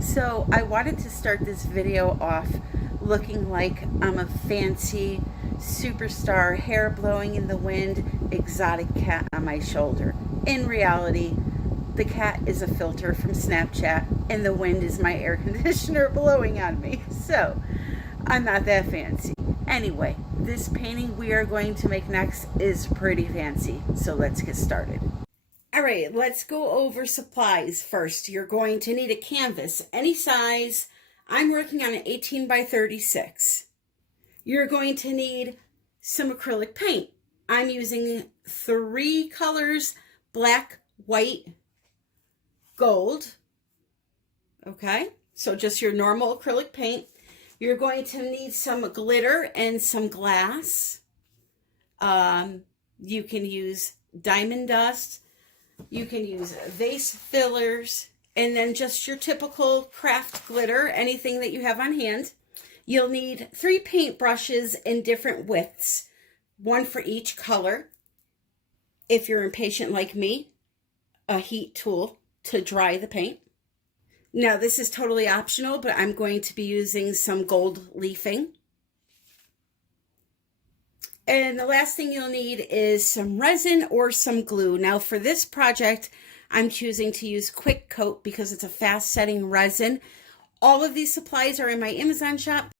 So I wanted to start this video off looking like I'm a fancy superstar, hair blowing in the wind, exotic cat on my shoulder. In reality, the cat is a filter from Snapchat and the wind is my air conditioner blowing on me. So I'm not that fancy. Anyway, this painting we are going to make next is pretty fancy. So let's get started. All right, let's go over supplies first. You're going to need a canvas, any size. I'm working on an 18 by 36. You're going to need some acrylic paint. I'm using 3 colors, black, white, gold. Okay, so just your normal acrylic paint. You're going to need some glitter and some glass. You can use diamond dust. You can use vase fillers, and then just your typical craft glitter, anything that you have on hand. You'll need 3 paint brushes in different widths, 1 for each color. If you're impatient like me, a heat tool to dry the paint. Now, this is totally optional, but I'm going to be using some gold leafing. And the last thing you'll need is some resin or some glue. Now for this project, I'm choosing to use Quick Coat because it's a fast setting resin. All of these supplies are in my Amazon shop,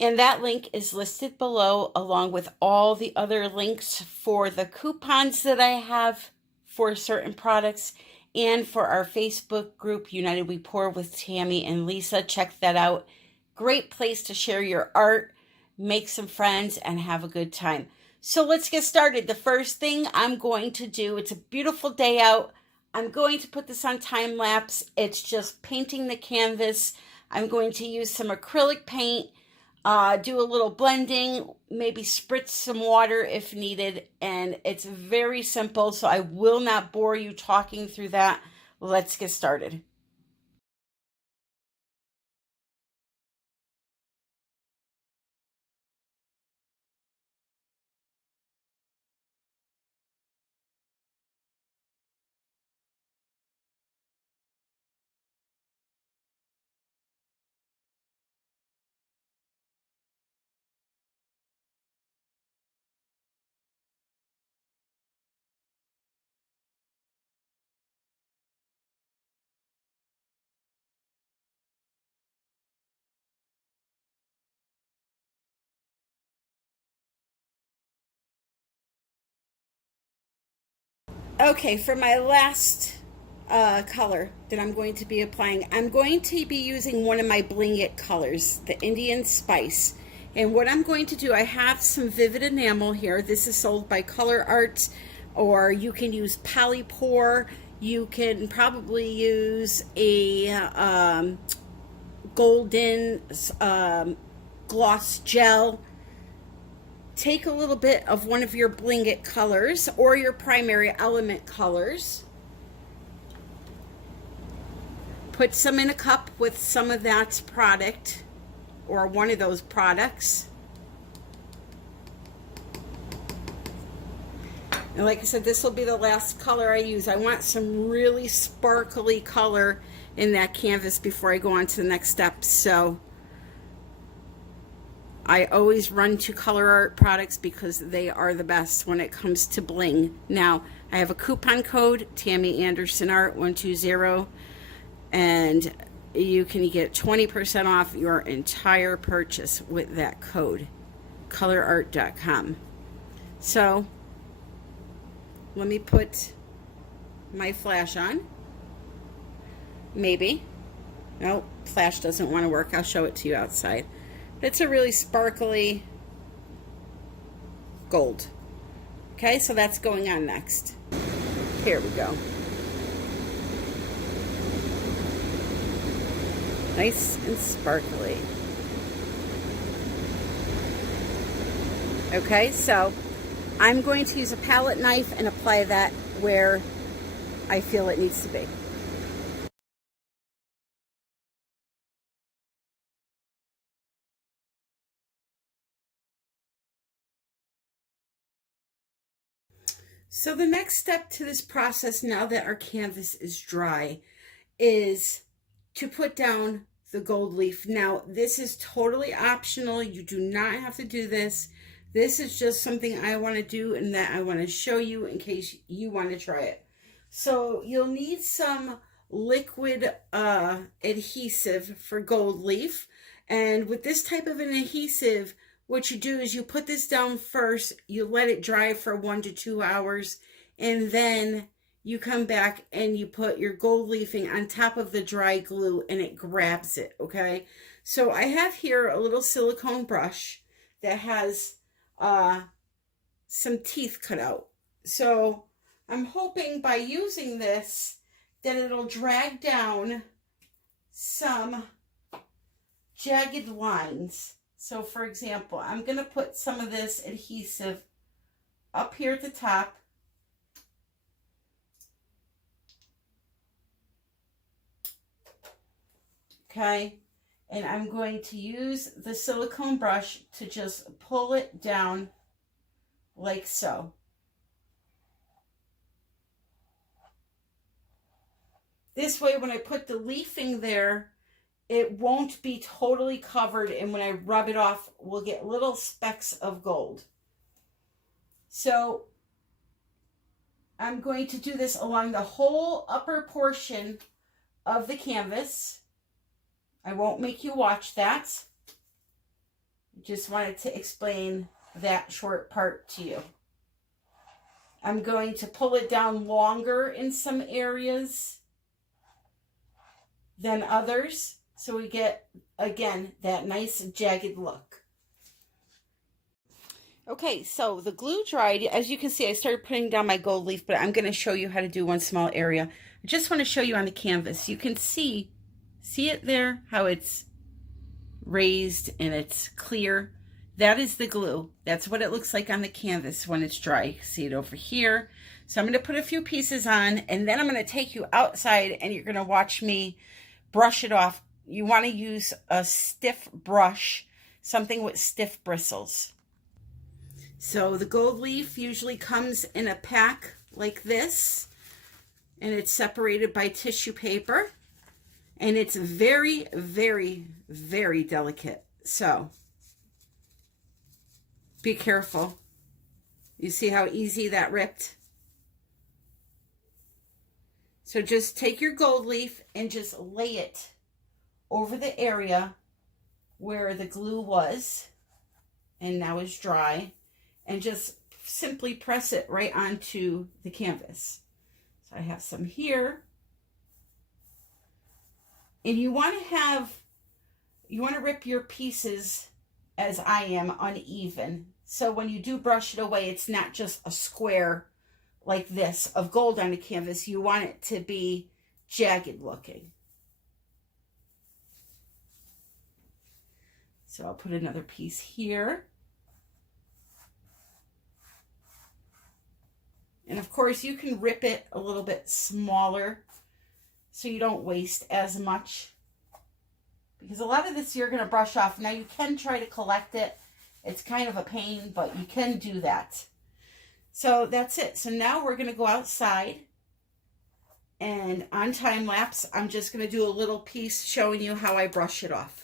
and that link is listed below along with all the other links for the coupons that I have for certain products and for our Facebook group, United We Pour with Tammy and Lisa. Check that out. Great place to share your art, make some friends, and have a good time. So let's get started. The first thing I'm going to do, it's a beautiful day out. I'm going to put this on time lapse. It's just painting the canvas. I'm going to use some acrylic paint, do a little blending, maybe spritz some water if needed. And it's very simple, so I will not bore you talking through that. Let's get started. Okay, for my last color that I'm going to be applying, I'm going to be using one of my Bling It colors, the Indian Spice. And what I'm going to do, I have some vivid enamel here. This is sold by COLOURARTE, or you can use Polypore. You can probably use a golden gloss gel. Take a little bit of one of your Bling It colors or your primary element colors. Put some in a cup with some of that product or one of those products. And like I said, this will be the last color I use. I want some really sparkly color in that canvas before I go on to the next step. So I always run to COLOURARTE products because they are the best when it comes to bling. Now, I have a coupon code, Tammy Anderson Art 120, and you can get 20% off your entire purchase with that code, colourarte.com. So, let me put my flash on. Maybe. No, flash doesn't want to work. I'll show it to you outside. It's a really sparkly gold. Okay, so that's going on next. Here we go. Nice and sparkly. Okay, so I'm going to use a palette knife and apply that where I feel it needs to be. So the next step to this process, now that our canvas is dry, is to put down the gold leaf. Now, this is totally optional. You do not have to do this. This is just something I want to do and that I want to show you in case you want to try it. So you'll need some liquid adhesive for gold leaf. And with this type of an adhesive, what you do is you put this down first, you let it dry for 1 to 2 hours, and then you come back and you put your gold leafing on top of the dry glue and it grabs it, okay? So I have here a little silicone brush that has some teeth cut out. So I'm hoping by using this that it'll drag down some jagged lines. So for example, I'm going to put some of this adhesive up here at the top. Okay, and I'm going to use the silicone brush to just pull it down like so. This way, when I put the leafing there, it won't be totally covered, and when I rub it off, we'll get little specks of gold. So I'm going to do this along the whole upper portion of the canvas. I won't make you watch that. Just wanted to explain that short part to you. I'm going to pull it down longer in some areas than others, so we get, again, that nice jagged look. Okay, so the glue dried. As you can see, I started putting down my gold leaf, but I'm going to show you how to do one small area. I just want to show you on the canvas. You can see it there, how it's raised and it's clear. That is the glue. That's what it looks like on the canvas when it's dry. See it over here. So I'm going to put a few pieces on, and then I'm going to take you outside and you're going to watch me brush it off. You want to use a stiff brush, something with stiff bristles. So the gold leaf usually comes in a pack like this, and it's separated by tissue paper, and it's very, very, very delicate. So be careful. You see how easy that ripped? So just take your gold leaf and just lay it over the area where the glue was and now is dry, and just simply press it right onto the canvas. So I have some here. And you want to rip your pieces, as I am, uneven. So when you do brush it away, it's not just a square like this of gold on the canvas. You want it to be jagged looking. So I'll put another piece here. And of course, you can rip it a little bit smaller so you don't waste as much, because a lot of this you're going to brush off. Now you can try to collect it. It's kind of a pain, but you can do that. So that's it. So now we're going to go outside, and on time lapse, I'm just going to do a little piece showing you how I brush it off.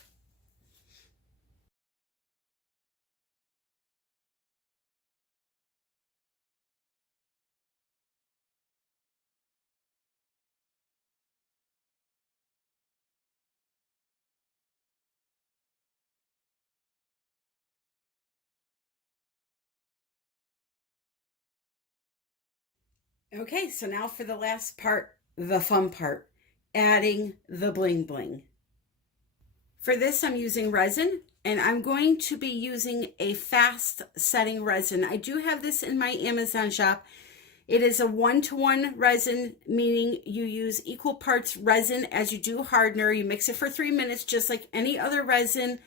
Okay, so now for the last part, the fun part, adding the bling bling. For this, I'm using resin, and I'm going to be using a fast setting resin. I do have this in my Amazon shop. It is a 1-to-1 resin, meaning you use equal parts resin as you do hardener. You mix it for 3 minutes, just like any other resin,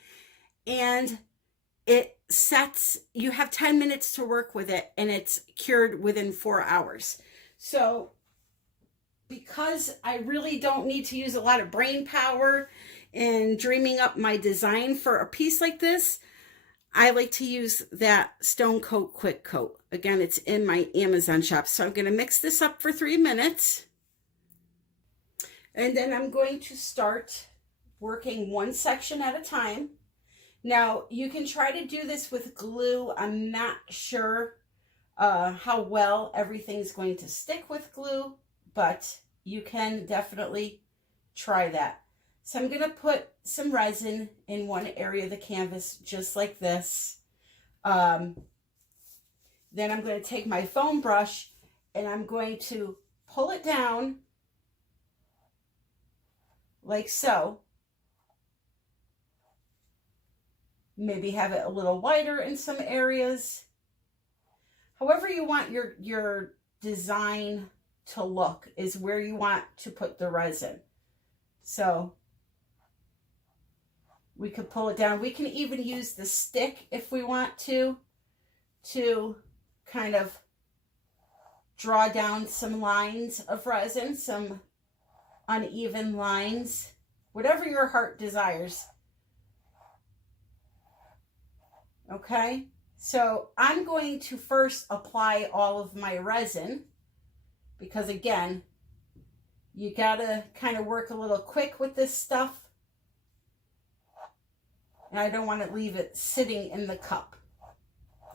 and it sets, you have 10 minutes to work with it, and it's cured within 4 hours. So because I really don't need to use a lot of brain power in dreaming up my design for a piece like this, I like to use that Stone Coat Quick Coat. Again, it's in my Amazon shop. So I'm going to mix this up for 3 minutes. And then I'm going to start working one section at a time. Now, you can try to do this with glue. I'm not sure how well everything's going to stick with glue, but you can definitely try that. So I'm going to put some resin in one area of the canvas, just like this. Then I'm going to take my foam brush and I'm going to pull it down like so. Maybe have it a little wider in some areas. However you want your design to look is where you want to put the resin. So we could pull it down. We can even use the stick if we want to kind of draw down some lines of resin, some uneven lines, whatever your heart desires. Okay, so I'm going to first apply all of my resin because again, you gotta kind of work a little quick with this stuff. And I don't want to leave it sitting in the cup.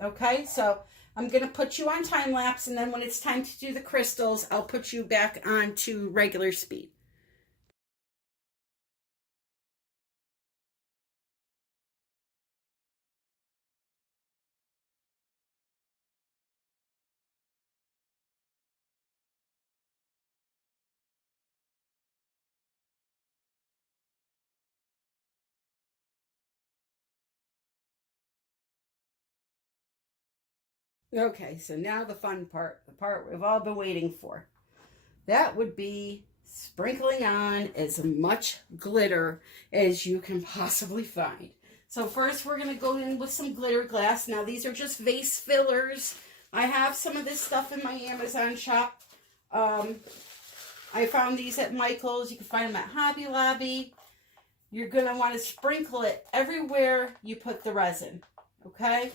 Okay, so I'm going to put you on time lapse, and then when it's time to do the crystals, I'll put you back on to regular speed. Okay, so now the fun part, the part we've all been waiting for. That would be sprinkling on as much glitter as you can possibly find. So first we're going to go in with some glitter glass. Now these are just vase fillers. I have some of this stuff in my Amazon shop. I found these at Michael's. You can find them at Hobby Lobby. You're going to want to sprinkle it everywhere you put the resin. Okay?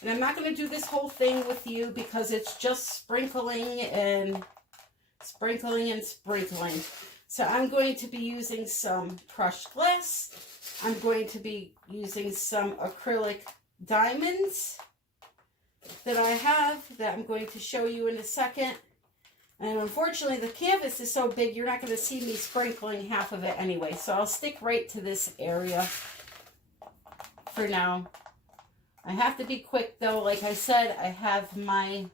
And I'm not going to do this whole thing with you because it's just sprinkling and sprinkling and sprinkling. So I'm going to be using some crushed glass. I'm going to be using some acrylic diamonds that I have that I'm going to show you in a second. And unfortunately, the canvas is so big, you're not going to see me sprinkling half of it anyway. So I'll stick right to this area for now. I have to be quick though. Like I said, I have my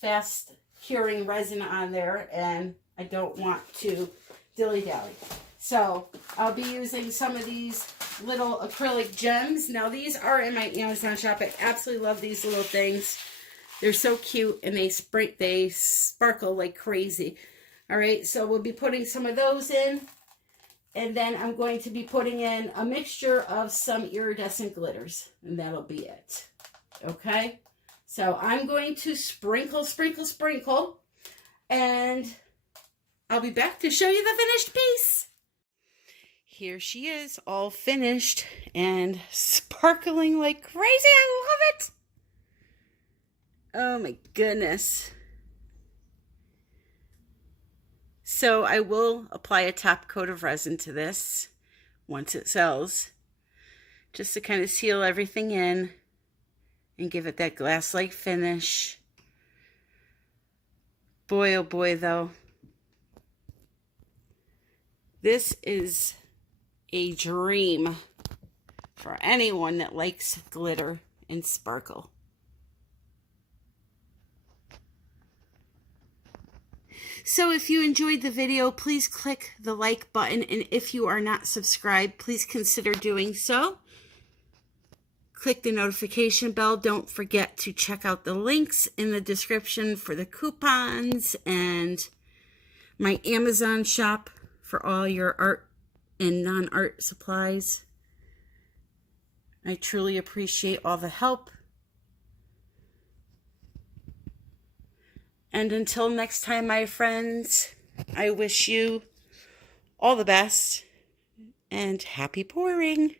fast curing resin on there and I don't want to dilly-dally. So I'll be using some of these little acrylic gems. Now these are in my Amazon shop. I absolutely love these little things. They're so cute and they sparkle like crazy. All right, so we'll be putting some of those in. And then I'm going to be putting in a mixture of some iridescent glitters. And that'll be it. Okay? So I'm going to sprinkle, sprinkle, sprinkle. And I'll be back to show you the finished piece. Here she is, all finished and sparkling like crazy. I love it. Oh my goodness. So I will apply a top coat of resin to this once it sells, just to kind of seal everything in and give it that glass-like finish. Boy, oh boy, though. This is a dream for anyone that likes glitter and sparkle. So if you enjoyed the video, please click the like button. And if you are not subscribed, please consider doing so. Click the notification bell. Don't forget to check out the links in the description for the coupons and my Amazon shop for all your art and non-art supplies. I truly appreciate all the help. And until next time, my friends, I wish you all the best and happy pouring.